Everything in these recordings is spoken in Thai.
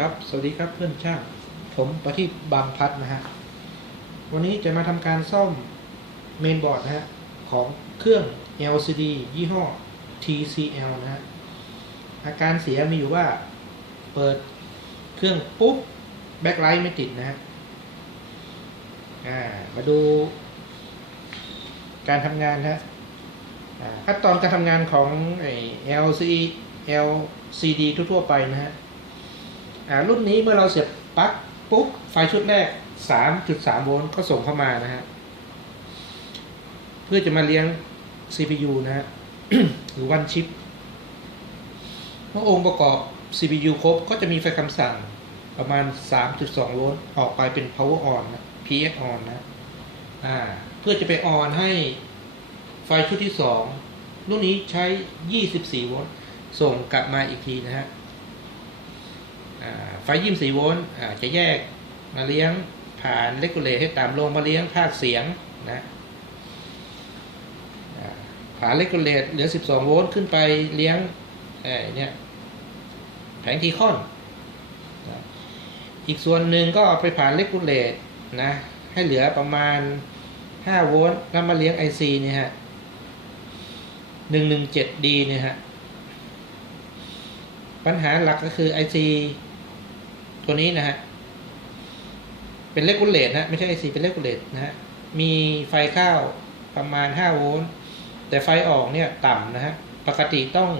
ครับ สวัสดีครับเพื่อนช่าง ผมประทีปบางพัดนะฮะ วันนี้จะมาทำการซ่อมเมนบอร์ดนะฮะ ของเครื่อง LCD ยี่ห้อ TCL นะฮะ อาการเสียมีอยู่ว่าเปิดเครื่องปุ๊บ แบ็คไลท์ไม่ติดนะฮะ อ่า มาดู การทำงานนะฮะขั้นตอนการทำงานของไอ้ LCD LCD ทั่วๆไปนะฮะ รุ่นนี้เมื่อเราเสียบปลั๊กปุ๊บไฟชุดแรก 3.3 โวลต์ก็ส่งเข้ามานะฮะ เพื่อจะมาเลี้ยง CPU นะฮะ หรือวันชิปเมื่อองค์ประกอบ CPU ครบก็จะมีไฟคำสั่งประมาณ 3.2 โวลต์ออกไปเป็น power on นะ PS on นะ อ่า เพื่อจะไปออนให้ไฟชุดที่ 2 รุ่นนี้ใช้ 24 โวลต์ส่งกลับมาอีกทีนะฮะ ไฟยิมสีโวลต์จะแยกมาเลี้ยงผ่านเลกูเลตให้ตามลงมาเลี้ยงภาคเสียงนะผ่านเลกูเลตเหลือ 12 โวลต์ขึ้นไปเลี้ยงเนี่ยแผงทีคอนอีกส่วนหนึ่งก็เอาไปผ่านเลกูเลตนะให้เหลือประมาณ 5 โวลต์แล้วมาเลี้ยง IC เนี่ยฮะ 117D เนี่ยฮะ ปัญหาหลักก็คือ IC ตัวนี้นะฮะ เป็นเลกูเลตนะ ไม่ใช่ IC เป็นเลกูเลตนะฮะ มีไฟเข้าประมาณ 5 โวลต์ แต่ไฟออกเนี่ยต่ำนะฮะ ปกติต้อง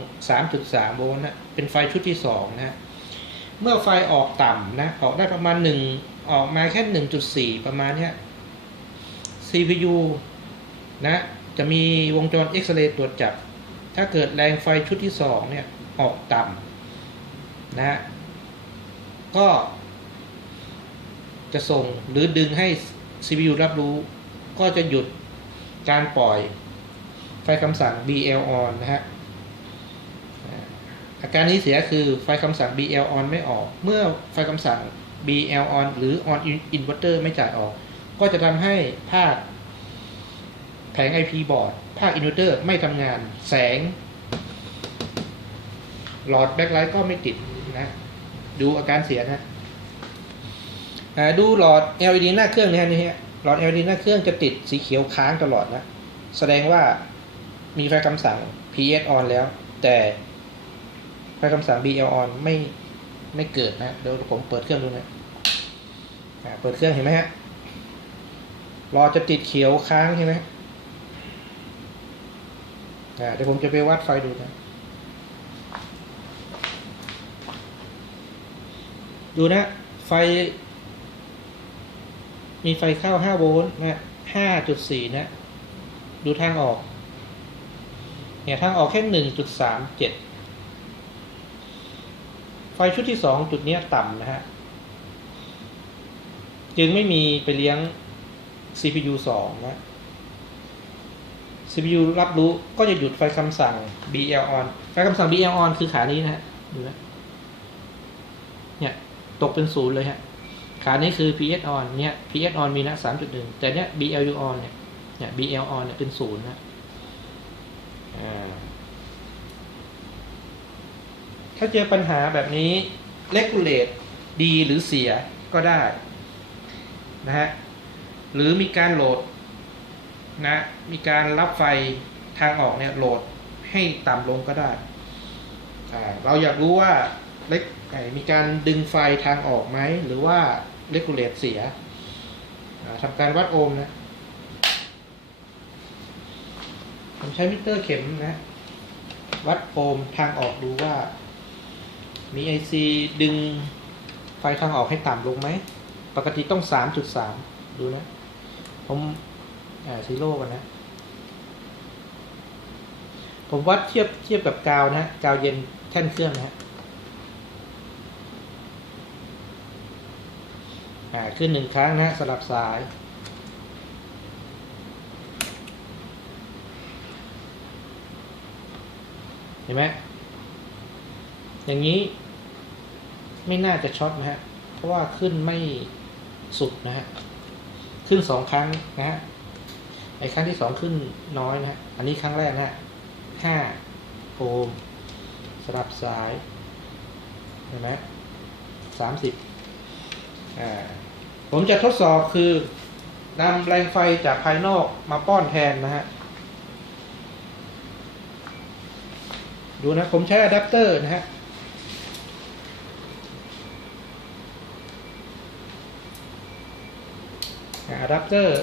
3.3 โวลต์นะ เป็นไฟชุดที่ 2 นะฮะ เมื่อไฟออกต่ำนะ ออกได้ประมาณ 1 ออกมาแค่ 1.4 ประมาณเนี้ย CPU นะ จะมีวงจรเอ็กซเรย์ตรวจจับ ถ้าเกิดแรงไฟชุดที่ 2 เนี่ย ออกต่ำนะฮะ ก็จะส่งหรือดึงให้ CPU รับรู้ ก็จะหยุดการปล่อยไฟคำสั่ง BL on นะฮะอาอาการนี้เสียคือไฟคำสั่ง BL on ไม่ออก เมื่อไฟคำสั่ง BL on หรือ on inverter ไม่จ่ายออก ก็จะทำให้ภาคแผง IP บอร์ดภาค inverter ไม่ทำงาน แสง หลอดแบ็คไลท์ก็ไม่ติดนะ ดูอาการเสียนะดูหลอด LED หน้าเครื่องนะฮะนี่ฮะหลอด LED หน้าเครื่องจะติดสีเขียวค้างตลอดนะ แสดงว่ามีไฟคำสั่ง PS on แล้ว แต่ไฟคำสั่ง BL on ไม่ไม่เกิดนะเดี๋ยวผมเปิดเครื่องดูนะเปิดเครื่องเห็นไหมฮะหลอดจะติดเขียวค้างใช่ไหมเดี๋ยวผมจะไปวัดไฟดูนะ ดูนะ ไฟ มีไฟเข้า5โวลต์นะ5.4นะ ดูทางออก เนี่ยทางออกแค่1.37ไฟชุดที่2จุดนี้ต่ำนะฮะ จึงไม่มีไปเลี้ยง CPU 2 นะ CPU รับรู้ก็จะหยุดไฟคำสั่ง BL on ไฟคำสั่ง BL on คือขานี้นะฮะ ดูนะ เนี่ย ตกเป็นศูนย์เลยฮะขานี้คือ PS on เนี่ย PS on มีนะ3.1แต่เนี้ย BLU on เนี่ยเนี่ย BL on เนี่ยเป็นศูนย์นะถ้าเจอปัญหาแบบนี้ regulate ดีหรือเสียก็ได้นะฮะหรือมีการโหลดนะมีการรับไฟทางออกเนี่ยโหลดให้ต่ำลงก็ได้ เราอยากรู้ว่า มีการดึงไฟทางออกไหม หรือว่าเลกูเลตเสียทำการวัดโอห์มนะ ผมใช้มิเตอร์เข็มนะ วัดโอห์มทางออกดูว่า มีไอซีดึงไฟทางออกให้ต่ำลงไหม ปกติต้อง 3.3 ดูนะ ผมซีโร่กันนะ ผมวัดเทียบเทียบกับกาวนะ กาวเย็นแท่นเครื่องนะฮะ อ่าขึ้นหนึ่งครั้งนะสลับสายเห็นไหมอย่างนี้ไม่น่าจะช็อตนะฮะ เพราะว่าขึ้นไม่สุดนะฮะ ขึ้นสองครั้งนะฮะ ไอ้ครั้งที่สองขึ้นน้อยนะฮะ อันนี้ครั้งแรกนะฮะห้าโอห์มสลับสาย เห็นไหมสามสิบ ผมจะทดสอบคือนำแรงไฟจากภายนอกมาป้อนแทนนะฮะ ดูนะ ผมใช้อะแดปเตอร์นะฮะ อะแดปเตอร์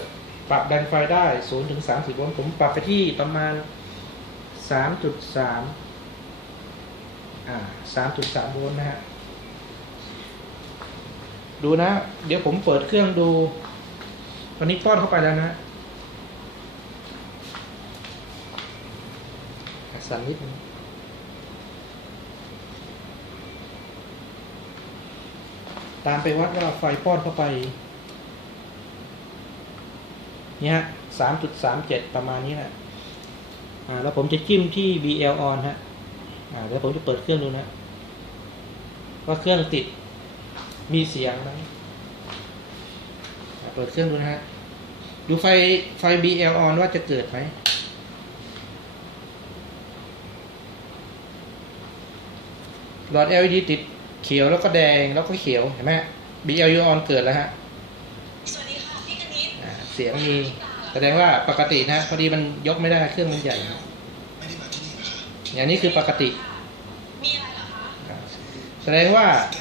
ปรับแรงไฟได้ 0 ถึง 30 โวลต์ ผมปรับไปที่ประมาณ 3.3 อ่า 3.3 โวลต์นะฮะ ดูนะ เดี๋ยวผมเปิดเครื่องดูตอนนี้ป้อนเข้าไปแล้วนะสั่นนิดนึงตามไปวัดว่าไฟป้อนเข้าไป เนี่ยสามจุดสามเจ็ดประมาณนี้แหละอ่า แล้วผมจะจิ้มที่ BL on ฮะ อ่า เดี๋ยวผมจะเปิดเครื่องดูนะ ว่าเครื่องติด มีเสียงไหมอ่าเปิดเครื่องดูนะฮะ ดูไฟไฟ BL on ว่าจะเกิดไหม หลอด LED ติดเขียวแล้วก็แดงแล้วก็เขียว เห็นไหมฮะ BL on เกิดแล้วฮะ สวัสดีค่ะ พี่กนิษฐ์อ่าเสียงมี แสดงว่าปกตินะ พอดีมันยกไม่ได้เครื่องมันใหญ่ อย่างนี้คือปกติ มีอะไรเหรอคะอ่าแสดงว่าหนูแก้ว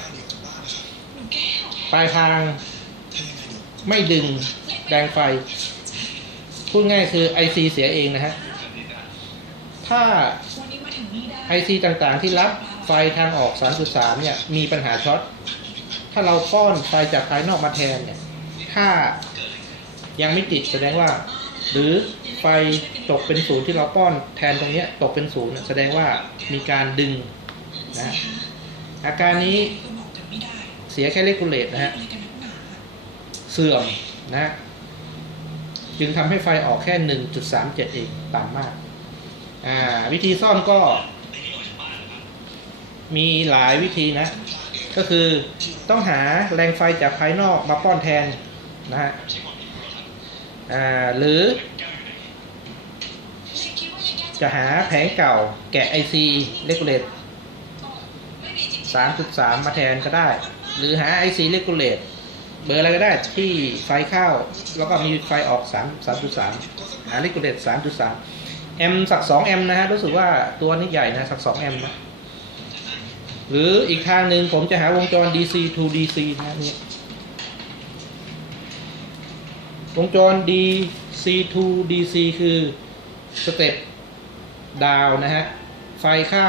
ปลายทางไม่ดึงแรงไฟ พูดง่ายคือ IC เสียเองนะฮะ ถ้าวันนี้มาถึงนี่ได้ IC ต่างๆ ที่รับไฟทางออก 3.3 เนี่ย มีปัญหาช็อต ถ้าเราป้อนไฟจากภายนอกมาแทนเนี่ย ถ้ายังไม่ติดแสดงว่า หรือไฟตกเป็นศูนย์ที่เราป้อนแทนตรงเนี้ยตกเป็นศูนย์แสดงว่ามีการดึงนะอาการนี้ เสียแค่เลกูเลตนะฮะเสื่อมนะจึงทำให้ไฟออกแค่ 1.37 เองต่ำมาก อ่า วิธีซ่อมก็ มีหลายวิธีนะ ก็คือต้องหาแรงไฟจากภายนอกมาป้อนแทนนะฮะ อ่า หรือ จะหาแผงเก่าแกะ IC เลกูเลตไม่มีจริง3.3 มาแทนก็ได้ หรือหา IC เลกูเลตเบอร์อะไรก็ได้ที่ไฟเข้า แล้วก็มีไฟออก 3 3.3 หาเลกูเลต3.3 แอมสัก 2 แอมนะฮะ รู้สึกว่าตัวนี้ใหญ่นะ สัก 2 แอมนะหรืออีกทางหนึ่งผมจะหาวงจร DC to DC นะฮะนี่วงจร DC to DC คือสเต็ปดาวนะฮะ ไฟเข้า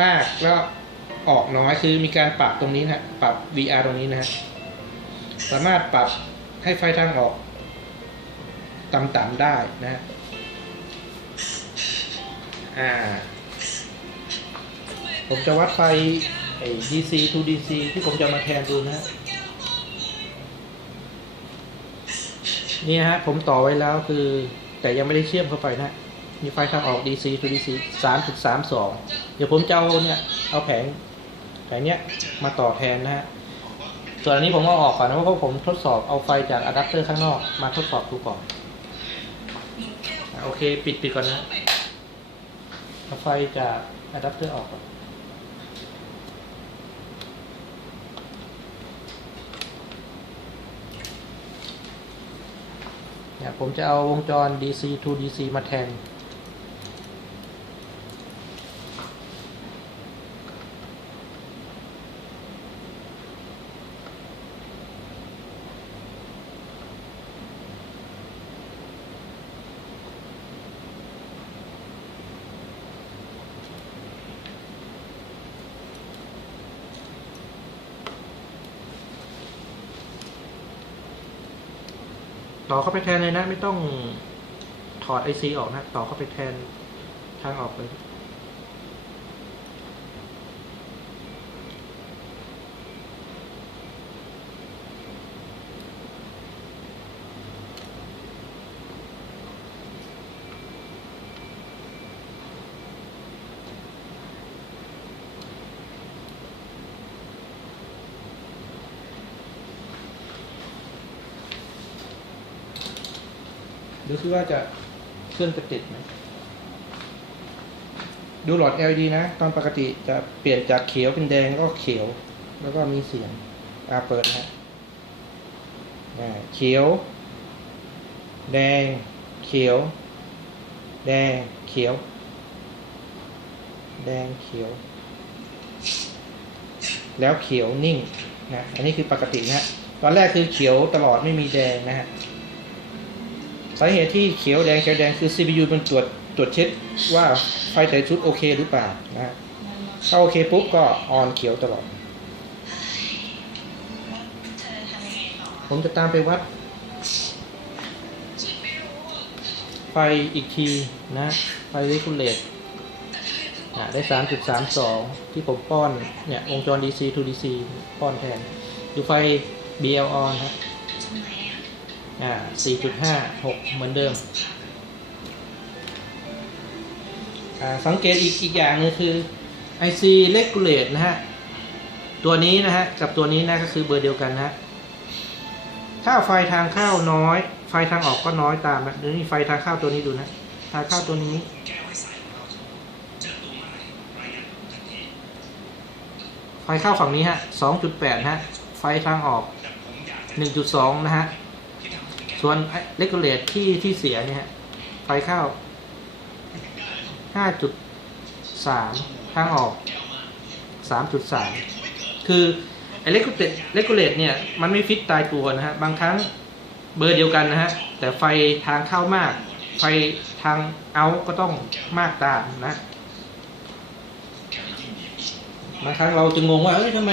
มากแล้ว ออกน้อยคือมีการปรับตรงนี้นะปรับ VR ตรงนี้นะฮะสามารถปรับให้ไฟทางออกต่ำๆได้นะฮะอ่า ผมจะวัดไฟไอ้ DC to DC ที่ผมจะมาแทนดูนะฮะนี่ฮะผมต่อไว้แล้วคือแต่ยังไม่ได้เชื่อมเข้าไปนะ มีไฟทางออก DC to DC 3.32 เดี๋ยวผมจะเอาเนี่ย เอาแผง แผงเนี้ยมาต่อแทนนะฮะส่วนอันนี้ผมเอาออกก่อนนะเพราะผมทดสอบเอาไฟจากอะแดปเตอร์ข้างนอกมาทดสอบดูก่อนโอเค ปิดปิดก่อนนะเอาไฟจากอะแดปเตอร์ออกก่อนเนี่ยผมจะเอาวงจร DC to DC มาแทน ต่อเข้าไปแทนเลยนะ ไม่ต้องถอดไอซีออกนะ ต่อเข้าไปแทนทางออกเลย ดูซิว่าจะเครื่องจะติดไหมดูหลอด LED นะ ตอนปกติจะเปลี่ยนจากเขียวเป็นแดงก็เขียว แล้วก็มีเสียงอาเปิดนะฮะอ่เขียว แดง เขียว แดง เขียว แดง เขียว แล้วเขียวนิ่งนะ อันนี้คือปกตินะฮะตอนแรกคือเขียวตลอดไม่มีแดงนะฮะ สาเหตุที่เขียวแดงเขียวแดงคือ CPU มันตรวจตรวจเช็คว่าไฟแต่ชุดโอเคหรือเปล่านะฮะถ้าโอเคปุ๊บก็ออนเขียวตลอด ผมจะตามไปวัด ไฟอีกทีนะ ไฟเรกูเลตได้ 3.32 ที่ผมป้อนเนี่ย วงจร DC to DC ป้อนแทน ดูไฟ BL on ครับ อะอ่า4.56เหมือนเดิมอ่าสังเกตอีกอีกอย่างนึงคือ IC regulate นะฮะ ตัวนี้นะฮะ กับตัวนี้นะก็คือเบอร์เดียวกันนะฮะถ้าไฟทางเข้าน้อย ไฟทางออกก็น้อยตามนะเดี๋ยวนี้ไฟทางเข้าตัวนี้ดูนะ ทางเข้าตัวนี้ไฟเข้าฝั่งนี้ฮะ 2.8 ฮะ ไฟทางออก 1.2 นะฮะ ส่วนเลกูเลตที่ที่เสียเนี่ยไฟเข้า 5.3 ทางออก 3.3 คือไอเลกูเลตเลกูเลตเนี่ย มันไม่ฟิตตายตัวนะฮะ บางครั้งเบอร์เดียวกันนะฮะ แต่ไฟทางเข้ามาก ไฟทางเอาก็ต้องมากตามนะบางครั้งเราจะงงว่าเอ้ยทำไม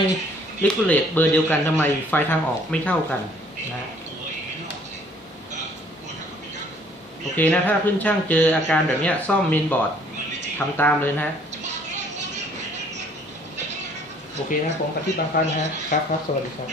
เลกูเลตเบอร์เดียวกันทำไมไฟทางออกไม่เท่ากันนะ โอเคนะ ถ้าเพื่อนช่างเจออาการแบบนี้ซ่อมเมนบอร์ดทำตามเลยนะโอเคนะผมกับที่บางพันนะครับครับสวัสดีครับ